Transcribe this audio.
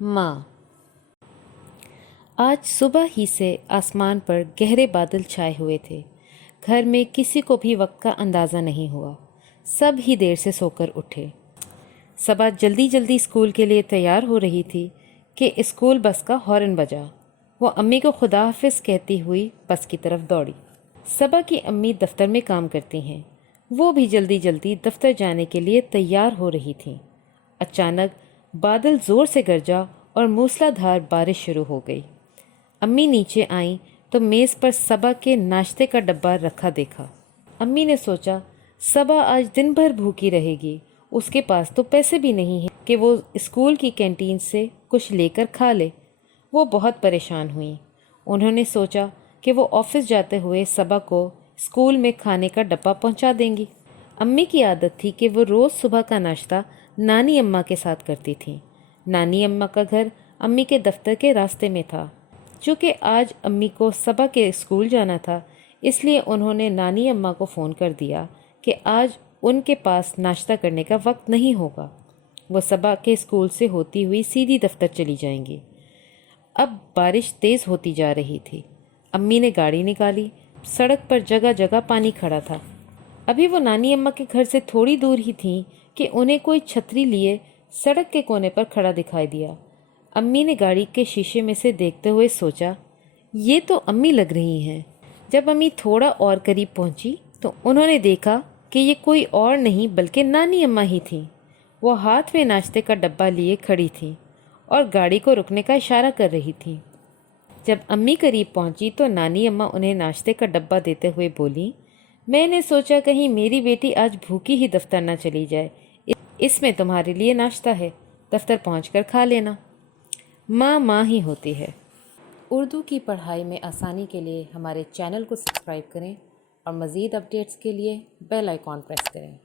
माँ। आज सुबह ही से आसमान पर गहरे बादल छाए हुए थे। घर में किसी को भी वक्त का अंदाज़ा नहीं हुआ। सब ही देर से सोकर उठे। सबा जल्दी जल्दी स्कूल के लिए तैयार हो रही थी कि स्कूल बस का हॉर्न बजा। वो अम्मी को खुदा हाफिज कहती हुई बस की तरफ दौड़ी। सबा की अम्मी दफ्तर में काम करती हैं। वो भी जल्दी जल्दी दफ्तर जाने के लिए तैयार हो रही थीं। अचानक बादल ज़ोर से गरजा और मूसलाधार बारिश शुरू हो गई। अम्मी नीचे आईं तो मेज़ पर सबा के नाश्ते का डब्बा रखा देखा। अम्मी ने सोचा, सबा आज दिन भर भूखी रहेगी, उसके पास तो पैसे भी नहीं हैं कि वो स्कूल की कैंटीन से कुछ लेकर खा ले। वो बहुत परेशान हुई। उन्होंने सोचा कि वो ऑफिस जाते हुए सबा को स्कूल में खाने का डब्बा पहुंचा देंगी। अम्मी की आदत थी कि वो रोज़ सुबह का नाश्ता नानी अम्मा के साथ करती थी। नानी अम्मा का घर अम्मी के दफ्तर के रास्ते में था। चूँकि आज अम्मी को सबा के स्कूल जाना था, इसलिए उन्होंने नानी अम्मा को फ़ोन कर दिया कि आज उनके पास नाश्ता करने का वक्त नहीं होगा। वो सबा के स्कूल से होती हुई सीधी दफ्तर चली जाएंगी। अब बारिश तेज़ होती जा रही थी। अम्मी ने गाड़ी निकाली। सड़क पर जगह जगह पानी खड़ा था। अभी वो नानी अम्मा के घर से थोड़ी दूर ही थी कि उन्हें कोई छतरी लिए सड़क के कोने पर खड़ा दिखाई दिया। अम्मी ने गाड़ी के शीशे में से देखते हुए सोचा, ये तो अम्मी लग रही हैं। जब अम्मी थोड़ा और करीब पहुंची तो उन्होंने देखा कि ये कोई और नहीं बल्कि नानी अम्मा ही थी। वो हाथ में नाश्ते का डब्बा लिए खड़ी थी और गाड़ी को रुकने का इशारा कर रही थी। जब अम्मी करीब पहुंची तो नानी अम्मा उन्हें नाश्ते का डब्बा देते हुए बोली, मैंने सोचा कहीं मेरी बेटी आज भूखी ही दफ्तर ना चली जाए। इसमें तुम्हारे लिए नाश्ता है, दफ्तर पहुंचकर खा लेना। माँ माँ ही होती है। उर्दू की पढ़ाई में आसानी के लिए हमारे चैनल को सब्सक्राइब करें और मज़ीद अपडेट्स के लिए बेल आइकॉन प्रेस करें।